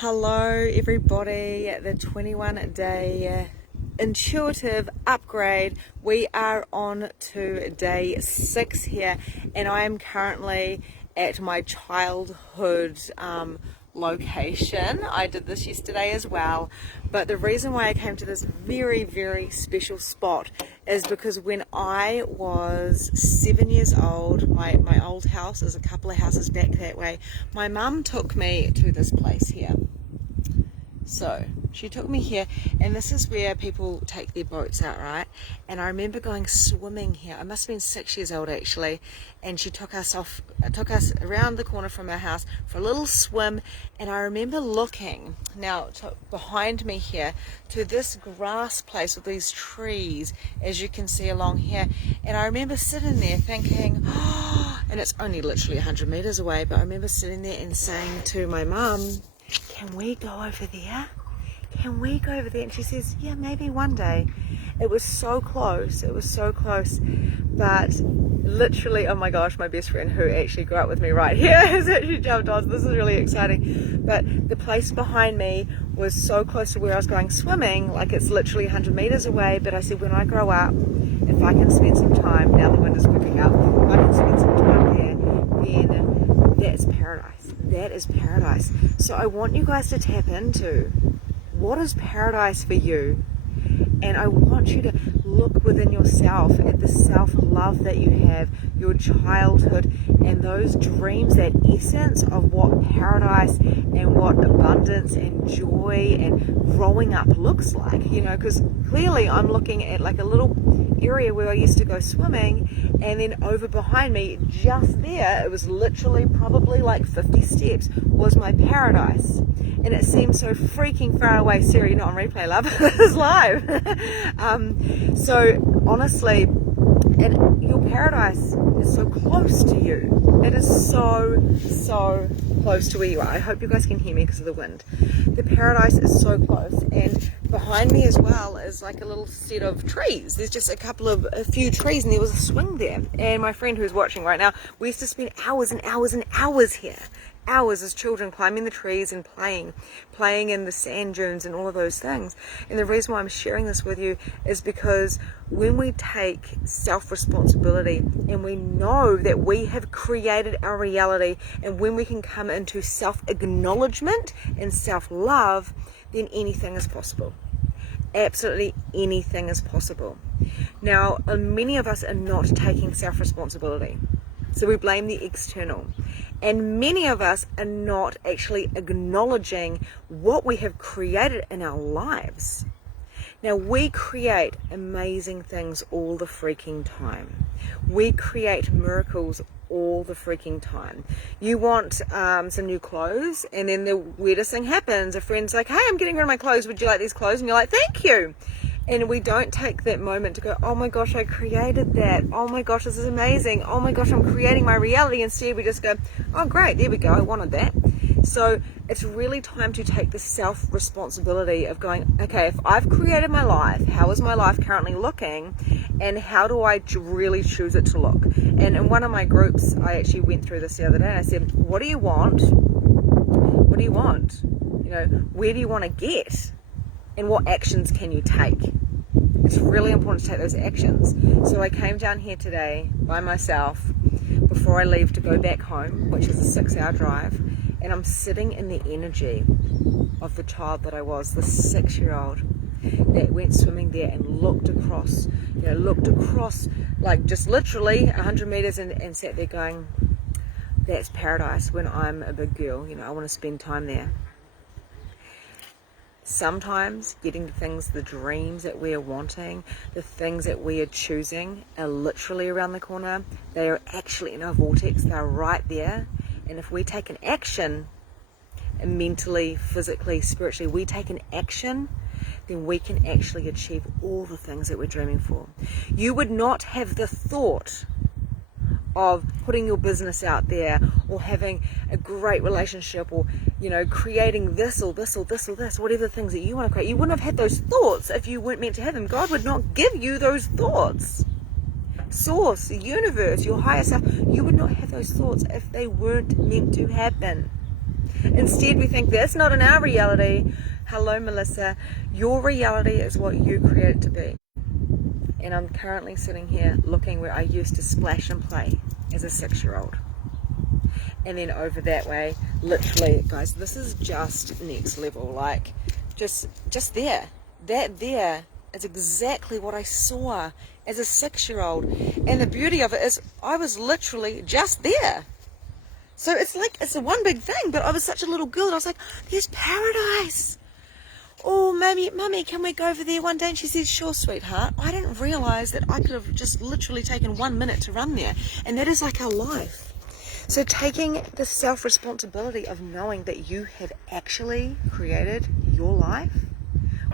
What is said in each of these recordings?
Hello everybody, the 21-day intuitive upgrade. We are on to day 6 here, and I am currently at my childhood location. I did this yesterday as well, but the reason why I came to this very special spot is because when I was 7 years old, my old house is a couple of houses back that way, my mum took me to this place here. So she took me here, and this is where people take their boats out, right? And I remember going swimming here. I must have been 6 years old actually, and she took us around the corner from our house for a little swim. And I remember looking now behind me here to this grass place with these trees, as you can see along here. And I remember sitting there thinking, oh, and it's only literally 100 meters away, but I remember sitting there and saying to my mum, can we go over there? Can we go over there? And she says, yeah, maybe one day. It was so close. It was so close. But literally, oh my gosh, my best friend who actually grew up with me right here has actually jumped on. So this is really exciting. But the place behind me was so close to where I was going swimming, like it's literally 100 meters away. But I said, when I grow up, if I can spend some time, now the wind is picking up, if I can spend some time there, then that's paradise. That is paradise. So I want you guys to tap into, what is paradise for you? And I want you to look within yourself at the self-love that you have, your childhood, and those dreams, that essence of what paradise and what abundance and joy and growing up looks like, you know, because clearly I'm looking at like a little area where I used to go swimming, and then over behind me, just there, it was literally probably like 50 steps, was my paradise. And it seems so freaking far away. Sarah, you're not on replay, love. It's live. So honestly, and your paradise is so close to you. It is so close to where you are. I hope you guys can hear me because of the wind. The paradise is so close, and behind me as well is like a little set of trees. There's just a few trees, and there was a swing there. And my friend who's watching right now, we used to spend hours and hours here. Hours as children, climbing the trees and playing in the sand dunes and all of those things. And the reason why I'm sharing this with you is because when we take self-responsibility and we know that we have created our reality, and when we can come into self-acknowledgement and self-love, then anything is possible. Absolutely anything is possible. Now, many of us are not taking self-responsibility. So we blame the external. And many of us are not actually acknowledging what we have created in our lives. Now, we create amazing things all the freaking time. We create miracles all the freaking time. You want some new clothes, and then the weirdest thing happens. A friend's like, hey, I'm getting rid of my clothes. Would you like these clothes? And you're like, thank you. And we don't take that moment to go, oh my gosh, I created that. Oh my gosh, this is amazing. Oh my gosh, I'm creating my reality. Instead, we just go, oh great, there we go, I wanted that. So it's really time to take the self-responsibility of going, okay, if I've created my life, how is my life currently looking? And how do I really choose it to look? And in one of my groups, I actually went through this the other day, and I said, what do you want? What do you want? You know, where do you want to get? And what actions can you take? It's really important to take those actions. So I came down here today by myself before I leave to go back home, which is a 6-hour drive, and I'm sitting in the energy of the child that I was, the 6-year-old that went swimming there and looked across like just literally 100 meters and sat there going, that's paradise. When I'm a big girl, you know, I want to spend time there. Sometimes getting the things, the dreams that we are wanting, the things that we are choosing are literally around the corner. They are actually in our vortex. They're right there. And if we take an action, mentally, physically, spiritually, we take an action, then we can actually achieve all the things that we're dreaming for. You would not have the thought of putting your business out there, or having a great relationship, or, you know, creating this or this or this or this, whatever the things that you want to create. You wouldn't have had those thoughts if you weren't meant to have them. God would not give you those thoughts. Source, the universe, your higher self, you would not have those thoughts if they weren't meant to happen. Instead, we think that's not in our reality. Hello, Melissa. Your reality is what you create it to be. And I'm currently sitting here looking where I used to splash and play as a 6-year-old. And then over that way, literally, guys, this is just next level. Like, just there. That there is exactly what I saw as a 6-year-old. And the beauty of it is I was literally just there. So it's like, it's a one big thing, but I was such a little girl and I was like, there's paradise. Oh, mummy, can we go over there one day? And she said, sure, sweetheart. I didn't realize that I could have just literally taken 1 minute to run there. And that is like our life. So taking the self-responsibility of knowing that you have actually created your life,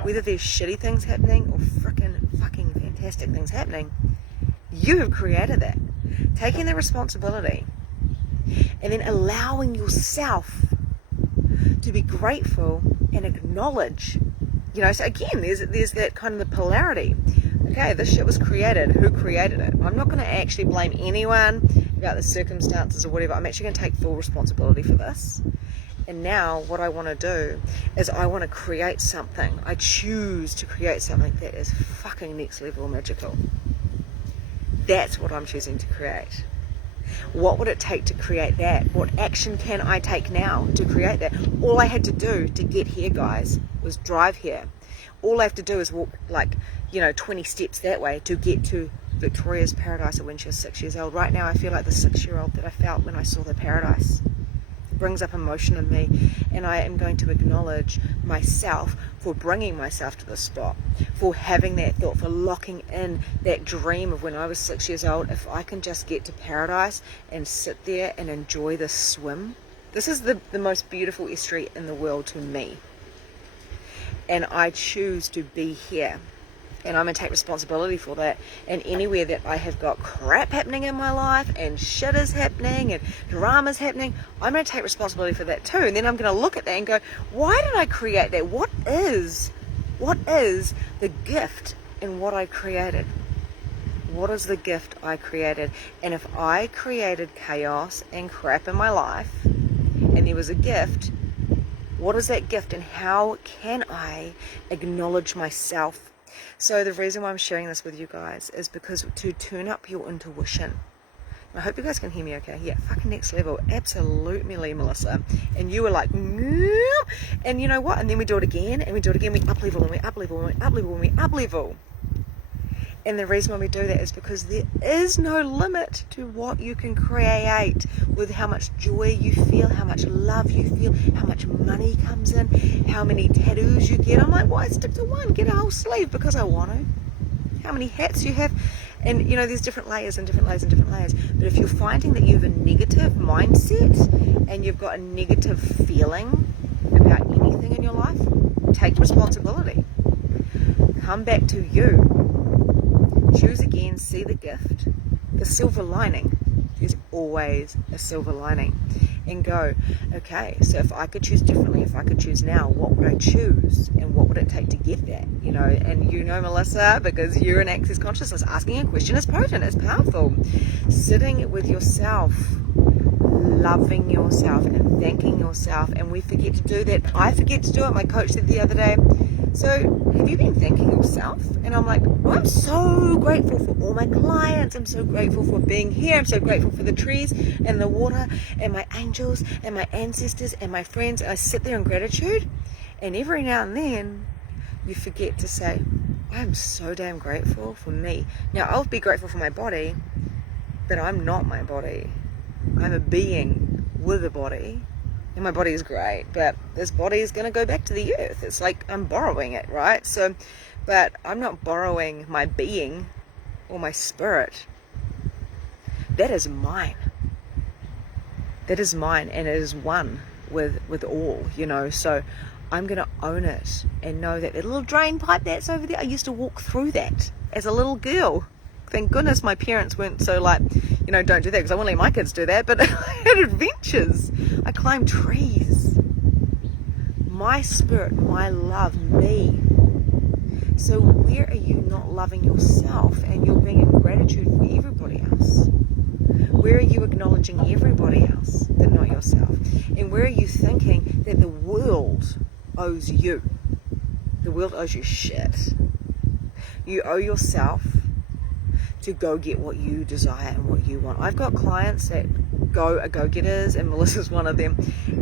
whether there's shitty things happening or fucking fantastic things happening, you have created that. Taking the responsibility and then allowing yourself to be grateful and acknowledge, so again, there's that kind of the polarity. Okay, this shit was created. Who created it? I'm not going to actually blame anyone about the circumstances or whatever. I'm actually going to take full responsibility for this. And now what I want to do is I want to create something. I choose to create something that is fucking next level magical. That's what I'm choosing to create. What would it take to create that? What action can I take now to create that? All I had to do to get here, guys, was drive here. All I have to do is walk 20 steps that way to get to Victoria's paradise when she was 6 years old. Right now I feel like the 6-year-old that I felt when I saw the paradise. It brings up emotion in me, and I am going to acknowledge myself for bringing myself to this spot, for having that thought, for locking in that dream of when I was 6 years old. If I can just get to paradise and sit there and enjoy the swim, this is the most beautiful estuary in the world to me, and I choose to be here. And I'm going to take responsibility for that. And anywhere that I have got crap happening in my life and shit is happening and drama's happening, I'm going to take responsibility for that too. And then I'm going to look at that and go, why did I create that? What is the gift in what I created? What is the gift I created? And if I created chaos and crap in my life and there was a gift, what is that gift and how can I acknowledge myself? So the reason why I'm sharing this with you guys is because to turn up your intuition. I hope you guys can hear me okay. Yeah, fucking next level. Absolutely, Melissa. And you were like, nope. And you know what? And then we do it again, and we do it again. We up level, and we up level, and we up level, and we up level. And the reason why we do that is because there is no limit to what you can create with how much joy you feel, how much love you feel, how much money comes in, how many tattoos you get. I'm like, why stick to one? Get a whole sleeve because I want to. How many hats you have. And there's different layers and different layers and different layers. But if you're finding that you have a negative mindset and you've got a negative feeling about anything in your life, take responsibility. Come back to you. Choose again, see the gift, the silver lining. There's always a silver lining. And go, okay, so if I could choose differently, if I could choose now, what would I choose? And what would it take to get that? And Melissa, because you're in Access Consciousness, asking a question is potent, it's powerful. Sitting with yourself, loving yourself and thanking yourself. And we forget to do that. I forget to do it. My coach said the other day, so have you been thanking yourself? And I'm like, I'm so grateful for all my clients. I'm so grateful for being here. I'm so grateful for the trees and the water and my angels and my ancestors and my friends. And I sit there in gratitude. And every now and then you forget to say, I'm so damn grateful for me. Now I'll be grateful for my body, but I'm not my body. I'm a being with a body. And my body is great, but this body is going to go back to the earth. It's like I'm borrowing it, right? So, but I'm not borrowing my being or my spirit. That is mine. That is mine, and it is one with all, So I'm going to own it and know that the little drain pipe that's over there, I used to walk through that as a little girl. Thank goodness my parents weren't so don't do that, because I wouldn't let my kids do that, but I had adventures. I climbed trees. My spirit, my love, me. So where are you not loving yourself and you're being in gratitude for everybody else? Where are you acknowledging everybody else but not yourself? And where are you thinking that the world owes you? The world owes you shit. You owe yourself to go get what you desire and what you want. I've got clients that are go-getters, and Melissa's one of them,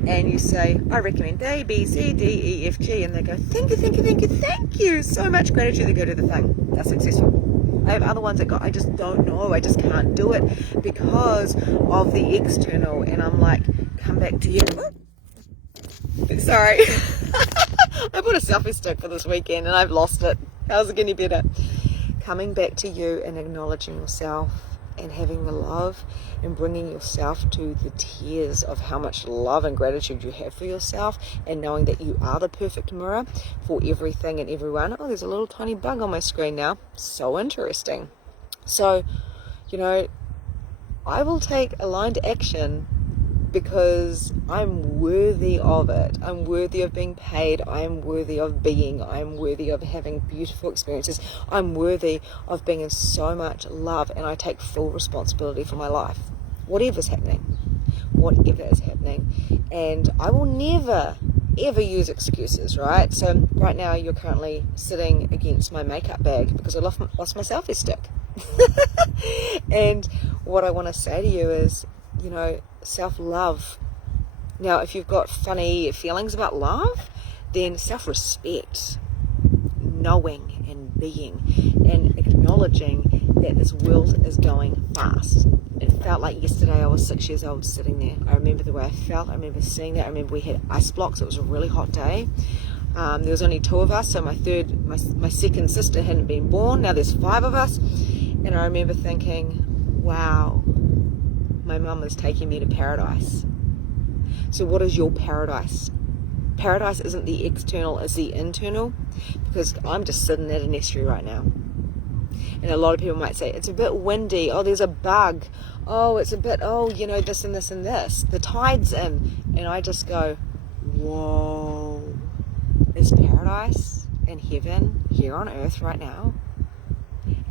and you say, I recommend A, B, C, D, E, F, G, and they go, thank you, thank you, thank you, thank you, so much gratitude. They go do the thing. They're successful. I have other ones that go, I just don't know, I just can't do it because of the external, and I'm like, come back to you. Sorry. I bought a selfie stick for this weekend and I've lost it. How's it getting better? Coming back to you and acknowledging yourself and having the love and bringing yourself to the tears of how much love and gratitude you have for yourself, and knowing that you are the perfect mirror for everything and everyone. Oh, there's a little tiny bug on my screen now. So interesting. So, I will take aligned action because I'm worthy of it. I'm worthy of being paid. I'm worthy of being. I'm worthy of having beautiful experiences. I'm worthy of being in so much love, and I take full responsibility for my life. Whatever's happening. Whatever is happening. And I will never, ever use excuses, right? So right now you're currently sitting against my makeup bag because I lost my selfie stick. And what I want to say to you is, self-love. Now, if you've got funny feelings about love, then self-respect, knowing and being and acknowledging that this world is going fast. It felt like yesterday I was 6 years old sitting there. I remember the way I felt. I remember seeing that. I remember we had ice blocks. It was a really hot day. There was only 2 of us, so my second sister hadn't been born. Now there's 5 of us. And I remember thinking, wow, my mum is taking me to paradise. So what is your paradise? Paradise isn't the external, it's the internal, because I'm just sitting at an estuary right now. And a lot of people might say, it's a bit windy, oh, there's a bug, oh, it's a bit, this and this and this, the tide's in. And I just go, whoa, is paradise and heaven here on earth right now?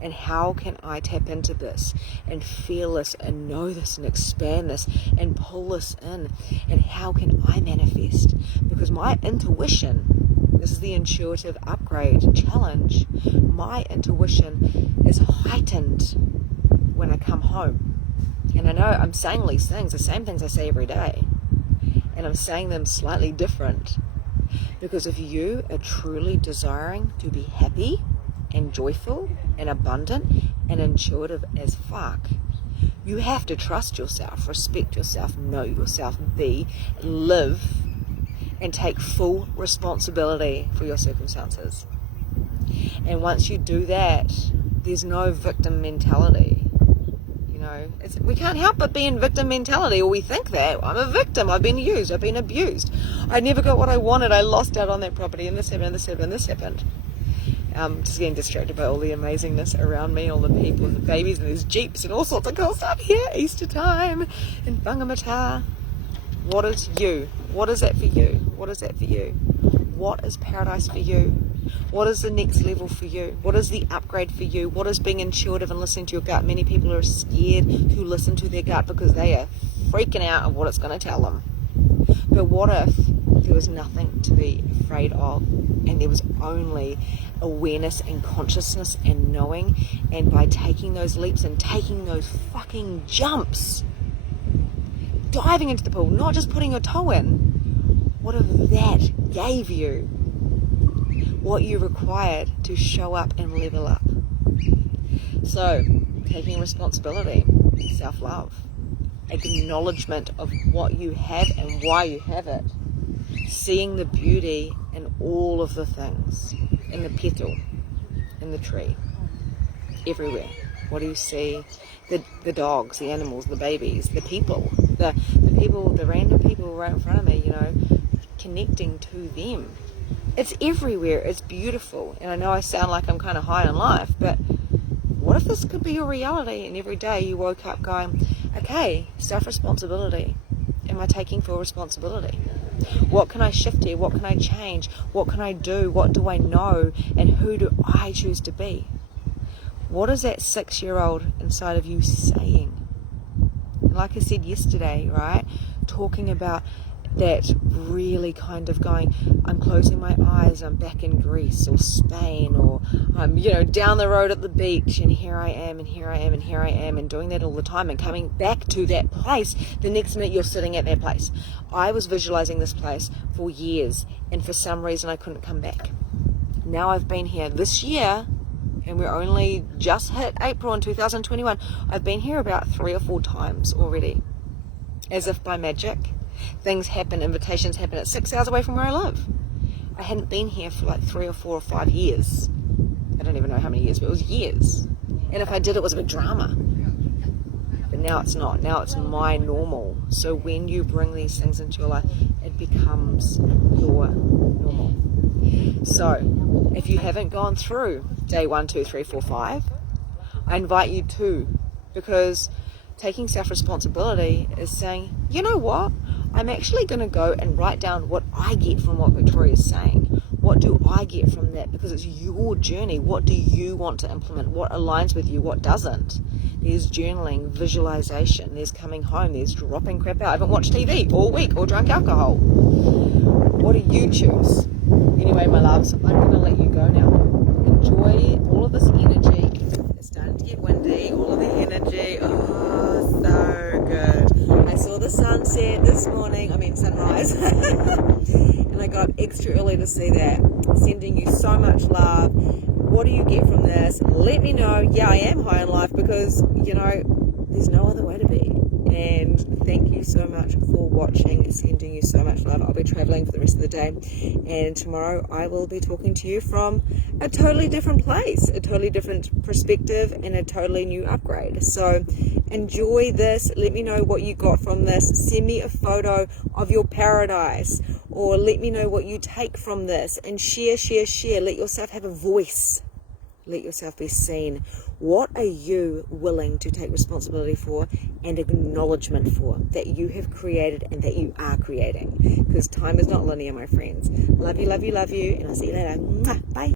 And how can I tap into this and feel this and know this and expand this and pull this in? And how can I manifest? Because my intuition, this is the intuitive upgrade challenge, my intuition is heightened when I come home. And I know I'm saying these things, the same things I say every day. And I'm saying them slightly different. Because if you are truly desiring to be happy and joyful and abundant and intuitive as fuck, you have to trust yourself, respect yourself, know yourself, be, live, and take full responsibility for your circumstances. And once you do that, there's no victim mentality. We can't help but be in victim mentality, or we think that I'm a victim, I've been used, I've been abused, I never got what I wanted, I lost out on that property, and this happened, and this happened, and this happened. Just getting distracted by all the amazingness around me, all the people and the babies, and there's jeeps and all sorts of cool stuff here. Easter time in Whangamata. What is you? What is that for you? What is that for you? What is paradise for you? What is the next level for you? What is the upgrade for you? What is being intuitive and listening to your gut? Many people are scared to listen to their gut because they are freaking out of what it's going to tell them. But what if there was nothing to be afraid of, and there was only awareness and consciousness and knowing, and by taking those leaps and taking those fucking jumps, diving into the pool, not just putting your toe in, what if that gave you what you required to show up and level up? So, taking responsibility, self-love, acknowledgement of what you have and why you have it, seeing the beauty in all of the things, in the petal, in the tree, everywhere. What do you see? The dogs, the animals, the babies, the people, the people, the random people right in front of me, connecting to them. It's everywhere. It's beautiful. And I know I sound like I'm kind of high on life, but what if this could be your reality, and every day you woke up going, okay, self-responsibility. Am I taking full responsibility? What can I shift here? What can I change? What can I do? What do I know? And who do I choose to be? What is that 6-year-old inside of you saying? Like I said yesterday, right? Talking about that, really kind of going, I'm closing my eyes, I'm back in Greece or Spain, or I'm, down the road at the beach, and here I am, and here I am, and here I am, and doing that all the time, and coming back to that place the next minute you're sitting at that place. I was visualizing this place for years, and for some reason I couldn't come back. Now I've been here this year, and we're only just hit April in 2021. I've been here about 3 or 4 times already, as if by magic. Things happen, invitations happen. It's 6 hours away from where I live. I hadn't been here for like 3 or 4 or 5 years. I don't even know how many years, but it was years. And if I did, it was a big drama. But now it's not. Now it's my normal. So when you bring these things into your life, it becomes your normal. So if you haven't gone through day 1, 2, 3, 4, 5, I invite you to, because taking self-responsibility is saying, you know what? I'm actually going to go and write down what I get from what Victoria is saying. What do I get from that? Because it's your journey. What do you want to implement? What aligns with you? What doesn't? There's journaling, visualization. There's coming home. There's dropping crap out. I haven't watched TV all week or drunk alcohol. What do you choose? Anyway, my loves, I'm going to let you go now. Enjoy all of this energy. It's starting to get windy. All of the energy. Oh, so good. I saw the sunset this morning, sunrise, and I got up extra early to see that. Sending you so much love. What do you get from this? Let me know. Yeah, I am high in life because, there's no other way to be. And thank you so much for watching, sending you so much love. I'll be traveling for the rest of the day, and tomorrow I will be talking to you from a totally different place, a totally different perspective, and a totally new upgrade. So enjoy this. Let me know what you got from this. Send me a photo of your paradise, or let me know what you take from this, and share. Let yourself have a voice. Let yourself be seen. What are you willing to take responsibility for and acknowledgement for that you have created and that you are creating? Because time is not linear, my friends. Love you, and I'll see you later. Bye.